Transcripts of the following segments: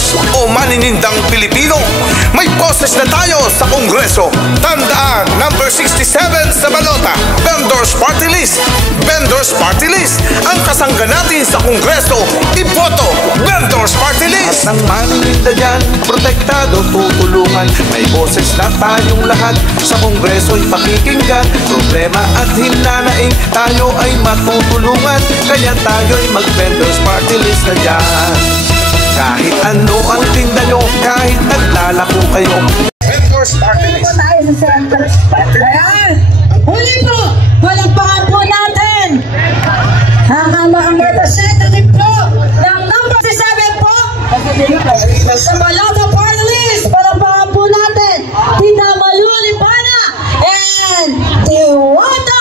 vendors o maninindang Pilipino. May boses na tayo sa Kongreso. Tandaan, number 67 sa balota, Vendors Party List. Vendors Party List. Ang kasangga natin sa Kongreso, iboto Vendors Party List. At ang manininda dyan, protektado, tutulungan. May boses na tayong lahat sa Kongreso'y pakikinggan. Problema at hinanaing, tayo ay matutulungan. Kaya tayo'y mag-Vendors Party List na dyan. Kahit ano ang tinda nyo, kahit naglalako kayo, Vendors Party List. Ayan! Huli po! Palagpakan po natin! Ang mga representative po ng number 7 po sa Balota Party List. Palagpakan po natin Tita Malu Lipana and Diwata!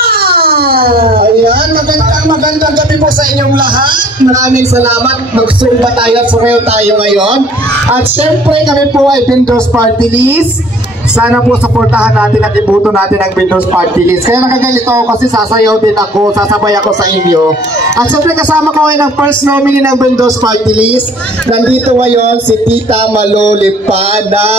Ayan, magandang gabi po sa inyong lahat. Maraming salamat. Magsumba tayo at sumayo tayo ngayon. At syempre kami po ay Vendors Party List. Sana po supportahan natin at ibuto natin ang Vendors Party List. Kaya nakaganito ako kasi sasayaw din ako, sasabay ako sa inyo. At syempre kasama ko ngayon ang first nominee ng Vendors Party List. Nandito ngayon si Tita Malu Lipana.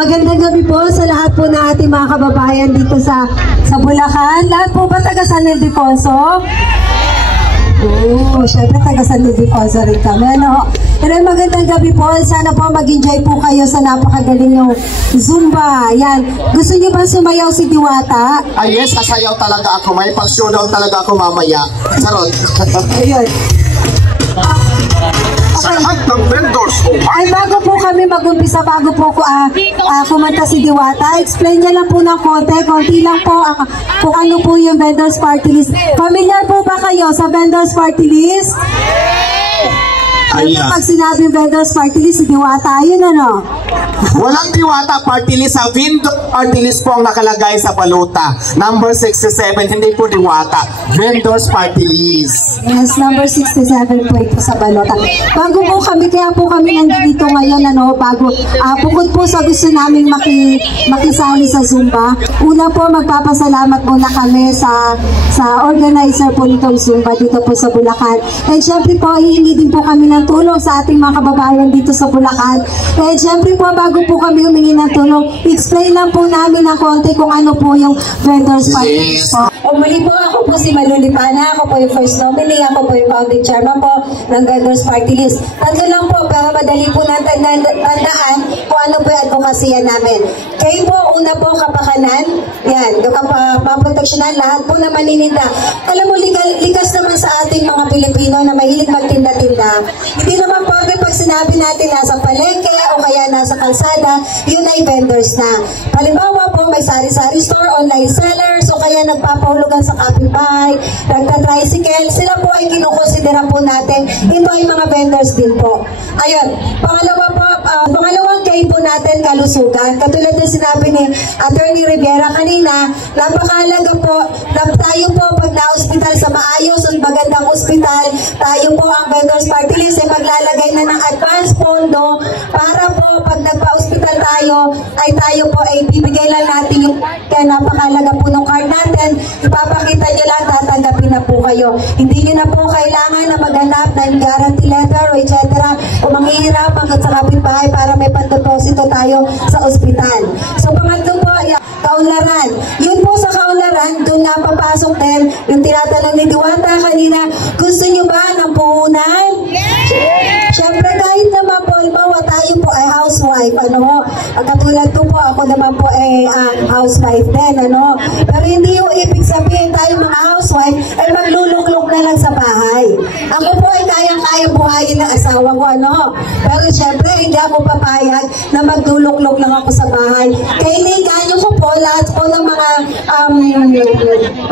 Magandang gabi po sa lahat po ng ating mga kababayan dito sa Bulacan. Lahat po ba taga San Ildefonso? Oo, syempre taga San Ildefonso rin kami, ano? Pero magandang gabi po. Sana po mag-enjoy po kayo sa napakagaling yung Zumba. Yan. Gusto niyo ba sumayaw si Diwata? Yes, sasayaw talaga ako. May pag-showdown talaga ako mamaya. Charot. Ayun. Sa lahat ng vendors o Ay, bago po kami mag-umpisa, bago po kumanta si Diwata, explain niya lang po ng konti lang po kung ano po yung Vendors Party List. Familiar po ba kayo sa Vendors Party List? Ayan. Pag sinabing Vendors Party List, si Diwata, yun ano? Walang Diwata Party List. Sa Vendors Party List po ang nakalagay sa balota. Number 67, hindi po Diwata. Vendors Party List. Yes, number 67 po ito sa balota. Bago po kami, kaya po kami nandito ngayon, ano, bukod po sa gusto namin makisali sa Zumba, una po magpapasalamat muna kami sa organizer po nitong Zumba dito po sa Bulacan. And syempre po, hihingi din po kami ng tulong sa ating mga kababayan dito sa Bulacan. And syempre po, bago po kami humingi ng tulong, explain lang po namin ng konti kung ano po yung Vendors Party List po. Muli po, ako po si Malu Lipana, ako po yung first nominee, ako po yung founding chairman po ng Vendors Party List. Tatlo lang po, para madali po natin tandaan kung ano po yung advokasya namin. Kayo po, una po, kapakanan, yan, yung kapaproteksyonan, lahat po na manininda. Alam mo, likas naman sa ating mga Pilipino na mahilig magtinda-tinda. Hindi naman po, pag sinabi natin nasa palengke o kaya nasa kalsada, yun ay vendors na. Halimbawa po, may sari-sari store, online sellers, o kaya nagpapahulugan sa kapitbahay, nagta-tricycle, sila po ay kinukonsidera po natin. Ito ay mga vendors din po. Ayun, pangalawang kayo po natin kalusugan. Katulad ng sinabi ni Attorney Rivera kanina, napakahalaga po na tayo po pag na-hospital sa maayos at magandang hospital, tayo po ang Vendors Party List ay maglalagay na ng advance pondo para po pag nagpa-hospital tayo, ay tayo po ay bibigay lang natin yung kaya napakahalaga po ng card natin, ipapakita nyo lang, tatanggapin na po kayo. Hindi nyo na po kailangan na maghanap ng guarantee letter o etc. o manghihirap hanggang sa kapitbahay para may pandeposito tayo sa ospital. So pangatlo po, kaunlaran. Yun po sa kaunlaran, doon nga papasok din yung tinatanong ni Diwata kanina, gusto nyo ba ng puhunan? Siyempre kahit naman po, halimbawa tayo po ay housewife, ano, katulad ko po, ako naman po ay housewife din, ano, pero hindi yung ibig sabihin tayo mga housewife ay magluluklok na lang sa bahay. Ako po ay kayang-kaya buhayin ng asawa ko, ano, pero siyempre hindi ako papayag na magluluklok lang ako sa bahay. Kaya iniganyo ko po lahat po ng mga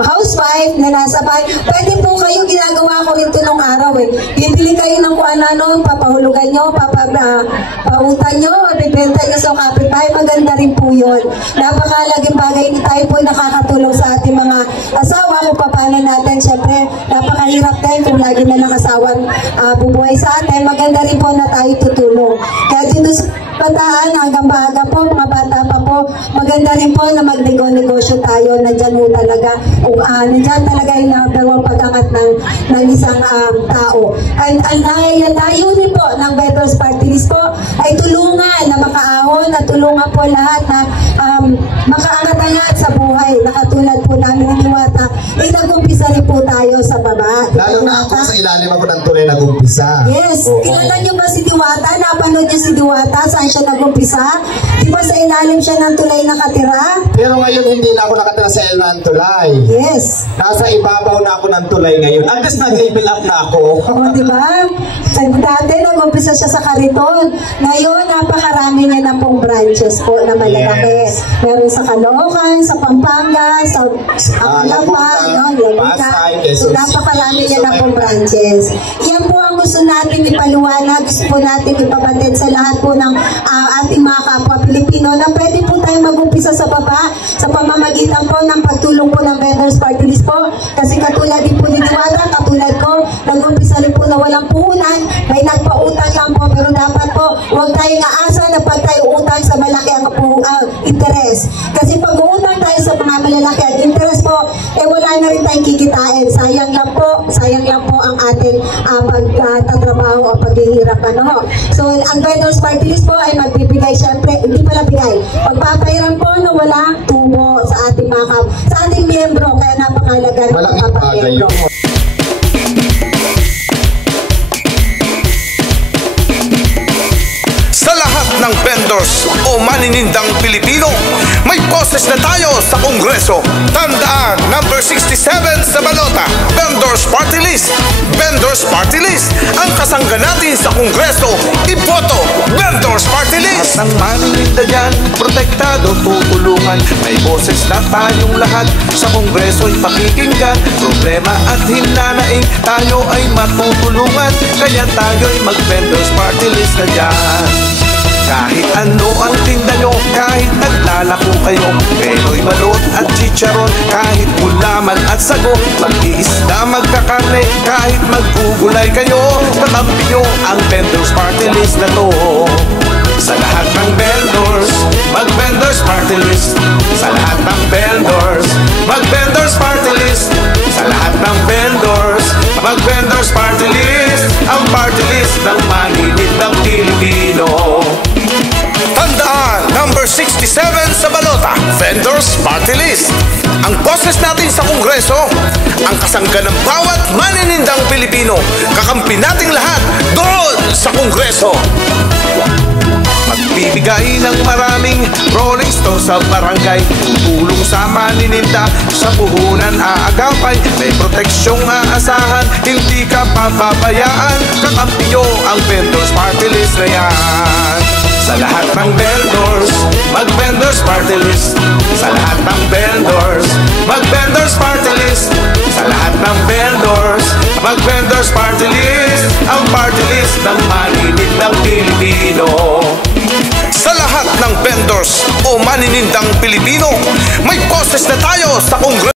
housewife na nasa bahay, pwede po kayo, ginagawa ko ito nung araw eh. Bibili kayo ng kung ano, papahulugan nyo, pautan nyo, bibenta nyo sa kapitbahay, maganda rin po yun. Napakalaging bagay, tayo po nakakatulong sa ating mga asawa kung paano natin, syempre, napakahirap din kung lagi na lang asawan bubuhay sa atin, maganda rin po na tayo tutulong. Kaya dito sa bataan hanggang maaga po, mga bata pa po, maganda rin po na magnego-negosyo tayo. Nandyan po talaga, nandyan talaga yung number one pag-angat ng isang tao. Ang layunin po ng Vendors Party List po ay tulungan na makaahon at tulungan po lahat na makaangat-angat sa buhay. Nakatulad po namin ng Diwata, nag-umpisa rin po tayo sa baba. Lalo na ako sa ilalim ako ng tulay nag-umpisa. Yes. Kilala niyo ba si Diwata? Napanood niyo si Diwata? Saan siya nag-umpisa? Di ba sa ilalim siya ng tulay nakatira? Pero ngayon hindi na ako nakatira sa ilalim ng tulay. Yes. Nasa ibabaw na ako ng tulay ngayon. At least nag-level up na ako. O, di ba? Dati nag-umpisa siya sa Kariton. Ngayon, napakarami niya na pong branches po na malalaki. Yes. Meron sa Caloocan, sa Pampanga, sa Acalapan, Pasay, so, napakarami niya na pong branches. Yan po ang gusto natin ipaliwanag. Gusto po natin ipabatid sa lahat po ng ating mga kapwa Pilipino na pwede po tayo mag-umpisa sa baba sa pamamagitan po ng pagtulong po ng Vendors Party List po. Kasi katulad din po ni Diwata, katulad ko, nag-umpisa rin po na walang puhunan, may nagpautang lang po, pero dapat po huwag tayong aasa na pag tayo utang sa malaki ang interest. Kasi pag uutang tayo sa mga malalaki ang interest po, wala na rin tayong kikitain. Sayang lang po ang ating pagtatrabaho o paghihirap. So, ang Vendors Party List po ay magbibigay, syempre, hindi pala bigay, pagpapahiram po na walang tubo sa ating sa ating miyembro, kaya napakalaga ng pagpapamiyembro. Sa lahat ng vendors o maninindang Pilipino, may poses na tayo sa Kongreso. Tandaan, number 67 sa balota, Vendors Party List. Vendors Party List, ang kasangga natin sa Kongreso. Iboto, Vendors Party List. At ang manininda dyan, protektado, tutulungan. May boses na tayong lahat sa Kongreso ipakikinggan. Problema at hinanaing, tayo ay matutulungan. Kaya tayo'y mag-Vendors Party List na dyan. Kahit ano ang tinda nyo, kahit naglalako kayo, pero'y balot at chicharon, kahit gulaman at sago, mag-iisda, magkakarne, kahit maggugulay kayo, tatampi nyo ang Vendors Party List na to. Sa lahat ng vendors, mag-Vendors Party List. Sa lahat ng vendors, mag-Vendors Party List. Sa lahat ng vendors, mag-Vendors Party List. Ang party list ng maninindang Pilipino. Tandaan, number 67 sa balota, Vendors Party List. Ang boses natin sa Kongreso, ang kasangga ng bawat maninindang Pilipino. Kakampi nating lahat doon sa Kongreso. Magbibigay ng maraming Rolling Stone sa barangay, tutulong sa manininda, sa puhunan aagapay, may proteksyong aasahan, hindi ka papabayaan. Kakampi nyo ang Vendors Party List na yan. Sa lahat ng vendors, mag-Vendors Party List. Sa